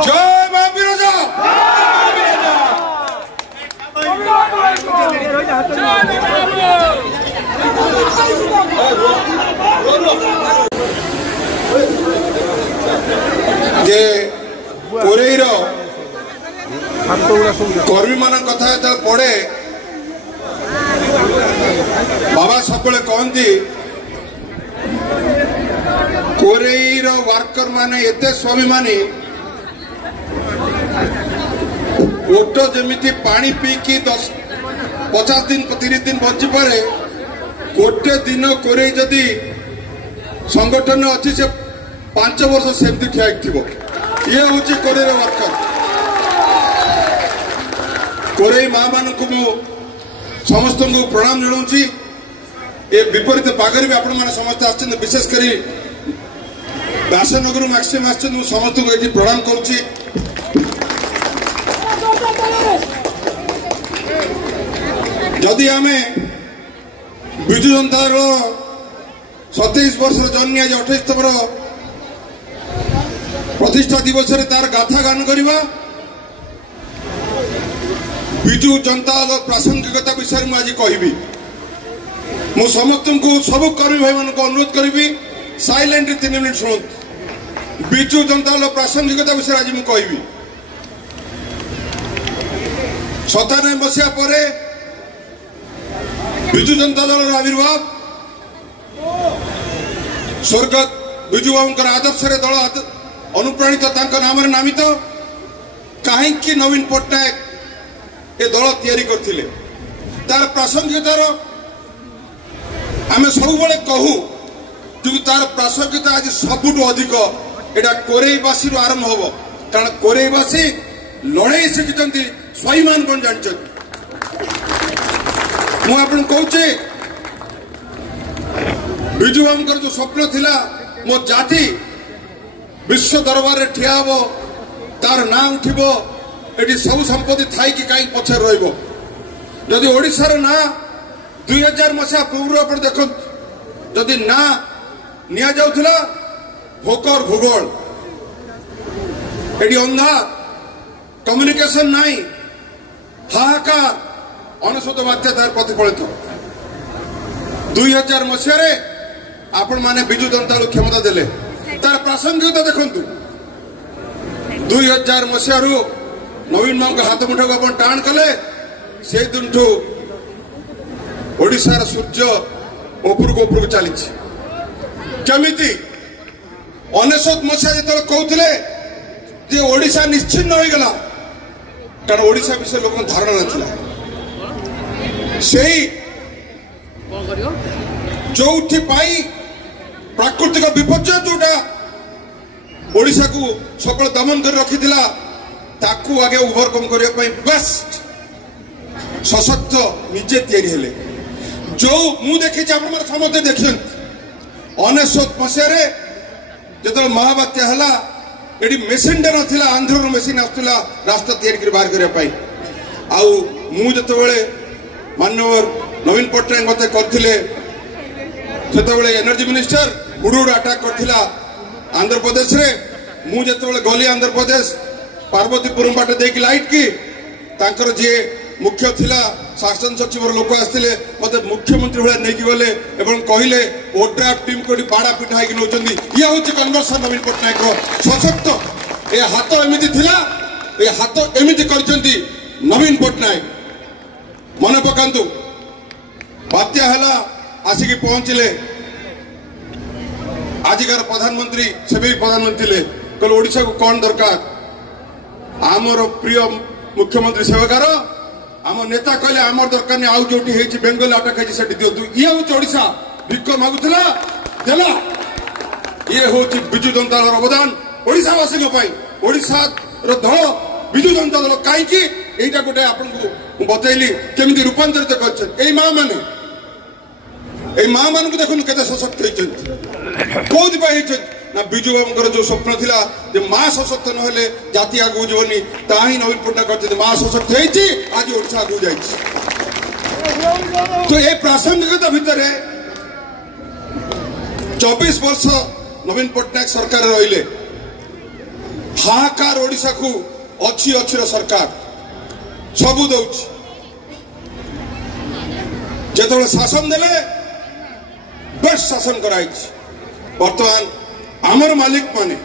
जय मां बिरजा। जे कोरेर कर्मी मान कथा जो पड़े बाबा सब कहती कोरेर वर्कर माने एते स्वाभिमानी ओट जमी पानी पीकी 50 दिन 30 दिन बंची पारे गोटे दिन कोरे जदि संगठन अच्छी से 5 वर्ष सेमती ठिया ये हूँ कोरेर वर्कर कोरे माँ मान को समस्त को प्रणाम जनाऊँगी ये विपरीत पागरे भी आपण मैंने समस्त आते विशेषकर व्यासनगर मैक्सिम आते समस्त को ये प्रणाम करुच्ची जदि आम विजु जनता दल 27 वर्ष जन्म आज 28तम प्रतिष्ठा दिवस तार गाथा गान करवा विजु जनता दल प्रासंगिकता विषय में आज कहबी मु समस्त को सब कर्मी भाई मान को अनुरोध करी साइलेंट 3 मिनिट शुणु विजु जनता दल प्रासंगिकता विषय आज मुझे कहबी 97 मसीहा पर विजु जनता दल आविर्भाव स्वर्गत विजु बाबू आदर्श दल अनुप्राणित नाम नामित कहीं नवीन पट्टनायक ये दल तैयारी करथिले तार प्रासंगिकतार आम सब कहू कि तार प्रासंगिकता आज सबुठ अधिक एटा कोरेईवासी आरंभ हम कारण कोरेईवासी लड़ाई शिखी स्वाभिमान कौन जानते मुझे कहूचे विजु बाबू जो स्वप्न थिला मो जाति विश्व दरबार रे ठिया हो तार ना उठिबो एटी सब संपत्ति थाई कि कहीं पछे रहिबो जदि ओडिशार ना 2000 मसीहा पूर्व पर देखो जदि ना निया जाउथिला भोकर भूगोल एटी अंधा कम्युनिकेशन नाई हाहाकार अनशत बात्या तार प्रतिफलित 2000 मसीह आपण माने विजु जनता दल क्षमता देले तार प्रासंगिकता देखंतु 2000 मसीह नवीन बाबू हाथ मुठा को अपन टाण कले से दिन ठू ओडिशार सूर्य ऊपर को चली केमिति 99 मसीहा जो कहते जे ओडिशा निश्चिन्न हो गला कारण ओडिशा विषय लोक धारणा नथिला जो प्राकृतिक विपर्य जोटा ओडिशा को सकल दमन कर रखी ताकू आगे ओवरकम करने बेस्ट सशक्त निजे तैयारी हेले जो मु देखी समस्ते देखते 99 मसीह जो महाबात्या है ये मेसीन टे ना आंध्र मेसीन आसला रास्ता तैयारी बाहर करने मुझे मानवर नवीन पट्टनायक मत करते एनर्जी मिनिस्टर हुडुड अटाक करथिला आंध्र प्रदेश रे मुझे गली आंध्र प्रदेश पार्वतीपुरम बाट देकी लाइट की तांकर जे मुख्य थिला शासन सचिव लोक आसते मत मुख्यमंत्री भाई नहीं गले एवं कहले ओड्राफ्ट टीम को बाड़ा पिठा होगी नौचंदी ये हूँ कांग्रेस नवीन पट्टनायक सशक्त ए हाथ एमती थिला ए हाथ एमती करचंदी नवीन पट्टनायक मन पकांतु बात्या हला आसिक पहुंचले आजिकार प्रधानमंत्री से भी प्रधानमंत्री कल ओडिशा को कौन दरकार आमर प्रिय मुख्यमंत्री सेवकार आम नेता कहले आमर दरकार नहीं आउ जो बेंगल अटक है दिंतु ये हूँ ओडिशा भिक्क मागुला देला ये हूँ विजु जनता दल अवदान ओडिशावासी ओडिशा दल विजु जनता दल कहीं यहीटा गोटे आपको बतैली केमी रूपांतरित कर माँ मान देखुन के सशक्त होती ना विजु बाबू जो स्वप्न थिला जे माँ सशक्त नहेले जाति आगू जीवनी ताही नवीन पट्टनायक करते माँ सशक्त होती आज ओडिशा आगू जाइए तो ये प्रासंगिकता भितर 24 वर्ष नवीन पट्टनायक सरकार रहिले हाहाकार ओडिशा को अच्छी अच्छी सरकार सबू दौच जो शासन देले बेस्ट शासन कराई बर्तमान आमर मालिक माने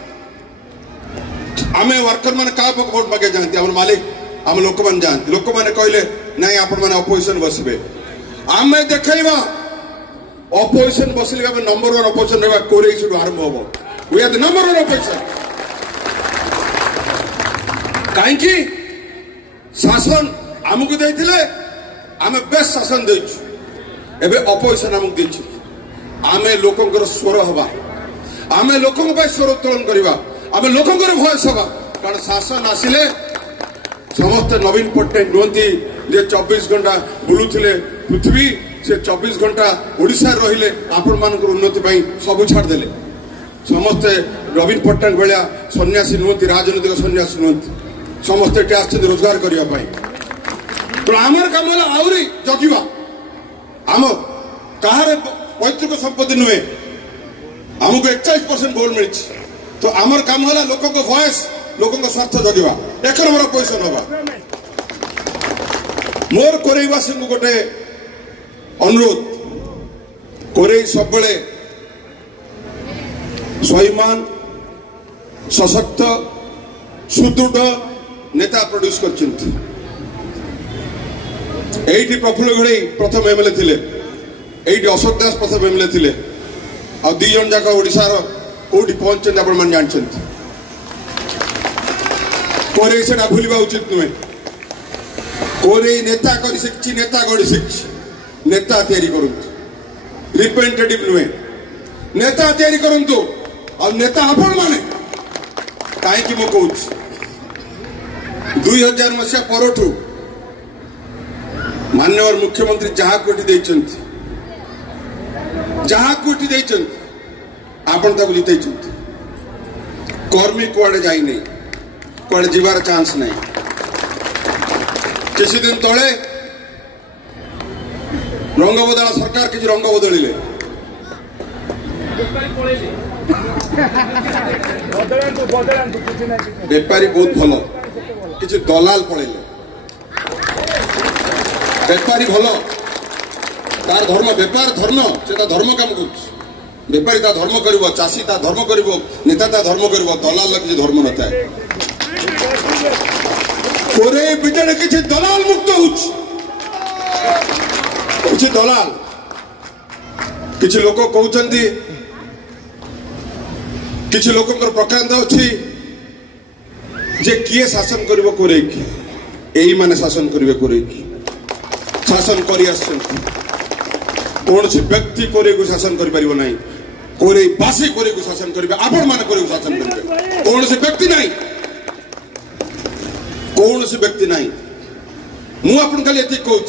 आमे वर्कर माने का भोट मागे जाती आम मालिक आम लोक मैंने जाती लोक मैंने कहले नहीं आपण मैंने अपोजिशन बसबे आमे देखा अपोजिशन बसले नंबर 1 अपोजिशन रहा कोरेई से आरंभ हम we are the number 1 opposition कहीं शासन आमको देते आम बेस्ट शासन देचु एबे अपोजिशन आमको देचु आमे लोकंकर स्वर हवा आमे लोकंक पे स्वर उत्तोलन करवा आमे लोकंकर भॉइस हवा कारण शासन आसिले समस्त नवीन पट्टनायक नुहति जे 24 घंटा बुलुथिले पृथ्वी से 24 घंटा ओडिशा रहिले आपण मानकर उन्नति पई सब छाड़ देले समस्त नवीन पट्टनायक भलिया सन्यासी नुहति राजनीतिक सन्यासी नुहति समस्त एटे आछे रोजगार करिया पई तो आमर काम होला आउरी जगिबा आम कहार पैतृक संपत्ति नुहे आमको 41% भोट मिली तो आमर काम होला लोकों को वॉइस लोकों को स्वार्थ जगिबा एक नंबर पोजिशन हवा मोर कोरेईवासी को गोटे अनुरोध कोरेई सब बेले स्वाभिमान सशक्त सुदृढ़ नेता प्रोड्यूस करछंती एठी प्रफुल्ल घड़ी प्रथम एमएलए थिले एठी अशोक दास प्रथम एमएलए थिले आ दी जन जाक ओडिसा रो कोठी पहुंचन आपण मन जानछंती कोरेई सेटा भूलिबा उचित नुहे कोरेई नेता करी शिक्षी नेता गड़ी शिक्षी नेता तैयारी करंतु रिप्रेजेंटेटिव नुहे नेता तैयारी करंतु आ नेता आपण माने काहे कि मो कहूछ 2000 मसिया परठू माननीय मुख्यमंत्री जहाँ कोटी देइचंती जहाँ कोटी देइचंती आपण ताकू जितैचंती कर्मी कुआडे जाई नहीं कुआडे जीवार चांस नहीं किसी दिन तले रंग बदला सरकार किसी रंग बदलिले बेपारी बहुत भल किसी दलाल पड़ेले बेपारी भल तार धर्म बेपार धर्म से धर्म काम कर बेपारी ता धर्म करिवो चाषी ता धर्म करिवो नेता ता धर्म करिवो दलाल किसी धर्म न थाए कोरेई बिजड़ किसी दलाल मुक्त होउछ किसी दलाल किसी लोक कहउचंती किसी लोकंकर प्रक्रांत अछि जे किए शासन करिवो कोरेई की एही माने शासन करिवे कोरेई की शासन करी आछंती कौन से व्यक्ति कोरेई को शासन करि परिबो नाही कोरेई बासी कोरेई को शासन करिवे आपण माने कोरेई को शासन करिवे कौन से व्यक्ति नाही कौन से व्यक्ति नाही मु आपण खाली एति कहूछ